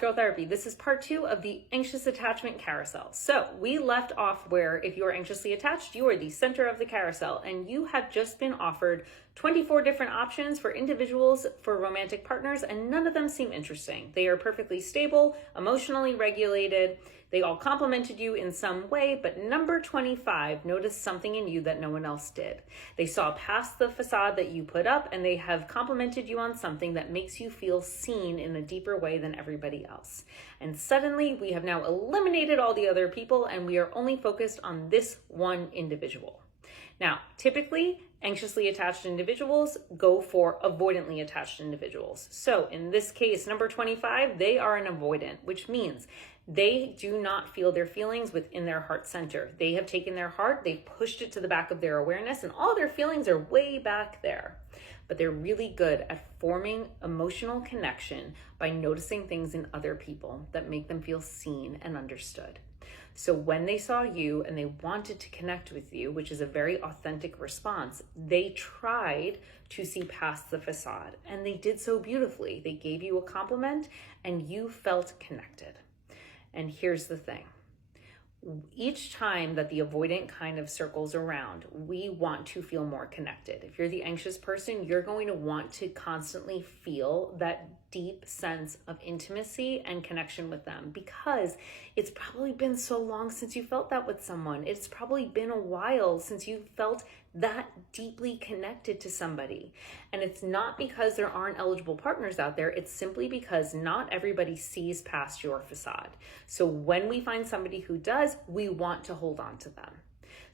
Girl Therapy. This is part 2 of the anxious attachment carousel. So we left off where if you are anxiously attached, you are the center of the carousel, and you have just been offered 24 different options for individuals for romantic partners, and none of them seem interesting. They are perfectly stable, emotionally regulated. They all complimented you in some way, but number 25 noticed something in you that no one else did. They saw past the facade that you put up, and they have complimented you on something that makes you feel seen in a deeper way than everybody else. And suddenly we have now eliminated all the other people, and we are only focused on this one individual. Now, typically, anxiously attached individuals go for avoidantly attached individuals. So in this case, number 25, they are an avoidant, which means they do not feel their feelings within their heart center. They have taken their heart, they've pushed it to the back of their awareness, and all their feelings are way back there. But they're really good at forming emotional connection by noticing things in other people that make them feel seen and understood. So when they saw you and they wanted to connect with you, which is a very authentic response, they tried to see past the facade, and they did so beautifully. They gave you a compliment and you felt connected. And here's the thing. Each time that the avoidant kind of circles around, we want to feel more connected. If you're the anxious person, you're going to want to constantly feel that deep sense of intimacy and connection with them, because it's probably been so long since you felt that with someone. It's probably been a while since you felt that deeply connected to somebody. And it's not because there aren't eligible partners out there. It's simply because not everybody sees past your facade. So when we find somebody who does, we want to hold on to them.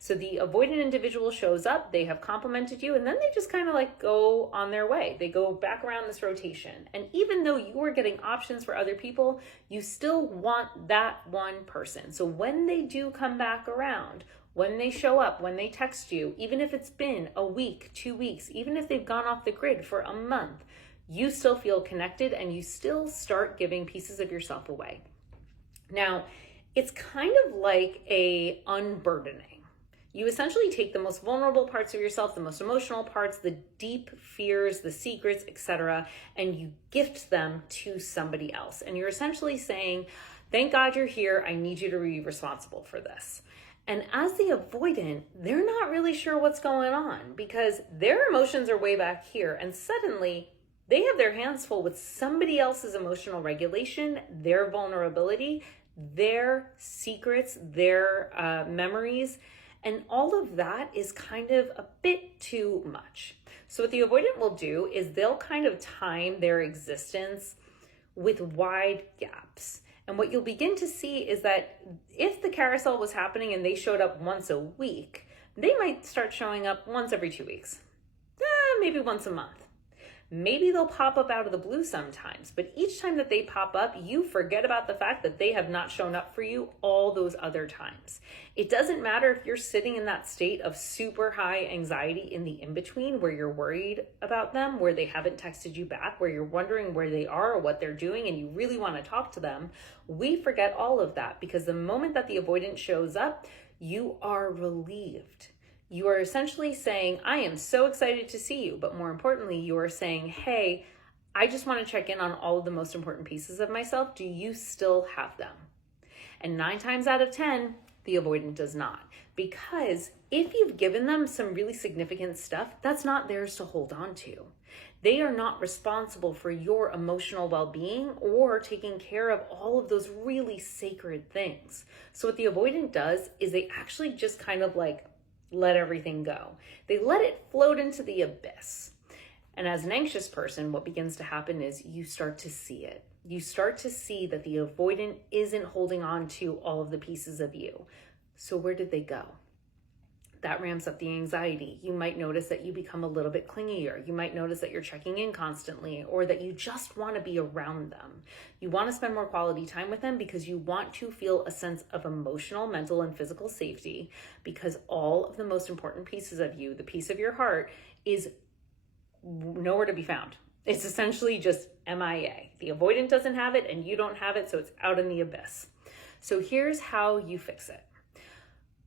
So the avoidant individual shows up, they have complimented you, and then they just kind of like go on their way. They go back around this rotation. And even though you are getting options for other people, you still want that one person. So when they do come back around, when they show up, when they text you, even if it's been a week, 2 weeks, even if they've gone off the grid for a month, you still feel connected and you still start giving pieces of yourself away. Now, it's kind of like a unburdening. You essentially take the most vulnerable parts of yourself, the most emotional parts, the deep fears, the secrets, etc., and you gift them to somebody else. And you're essentially saying, thank God you're here. I need you to be responsible for this. And as the avoidant, they're not really sure what's going on because their emotions are way back here. And suddenly they have their hands full with somebody else's emotional regulation, their vulnerability, their secrets, their memories. And all of that is kind of a bit too much. So what the avoidant will do is they'll kind of time their existence with wide gaps. And what you'll begin to see is that if the carousel was happening and they showed up once a week, they might start showing up once every 2 weeks, maybe once a month. Maybe they'll pop up out of the blue sometimes, but each time that they pop up, you forget about the fact that they have not shown up for you all those other times. It doesn't matter if you're sitting in that state of super high anxiety in the in-between where you're worried about them, where they haven't texted you back, where you're wondering where they are or what they're doing and you really want to talk to them. We forget all of that because the moment that the avoidant shows up, you are relieved. You are essentially saying, I am so excited to see you. But more importantly, you are saying, hey, I just want to check in on all of the most important pieces of myself. Do you still have them? And 9 times out of 10, the avoidant does not. Because if you've given them some really significant stuff, that's not theirs to hold on to. They are not responsible for your emotional well-being or taking care of all of those really sacred things. So what the avoidant does is they actually just kind of like let everything go. They let it float into the abyss. And as an anxious person, what begins to happen is you start to see it. You start to see that the avoidant isn't holding on to all of the pieces of you. So where did they go? That ramps up the anxiety. You might notice that you become a little bit clingier. You might notice that you're checking in constantly or that you just want to be around them. You want to spend more quality time with them because you want to feel a sense of emotional, mental, and physical safety because all of the most important pieces of you, the piece of your heart, is nowhere to be found. It's essentially just MIA. The avoidant doesn't have it and you don't have it, so it's out in the abyss. So here's how you fix it.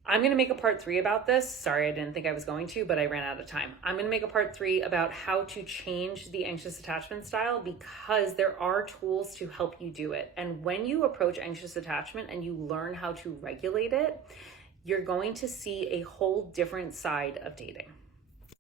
I'm going to make a part 3 about this. Sorry, I didn't think I was going to, but I ran out of time. I'm going to make a part 3 about how to change the anxious attachment style, because there are tools to help you do it. And when you approach anxious attachment and you learn how to regulate it, you're going to see a whole different side of dating.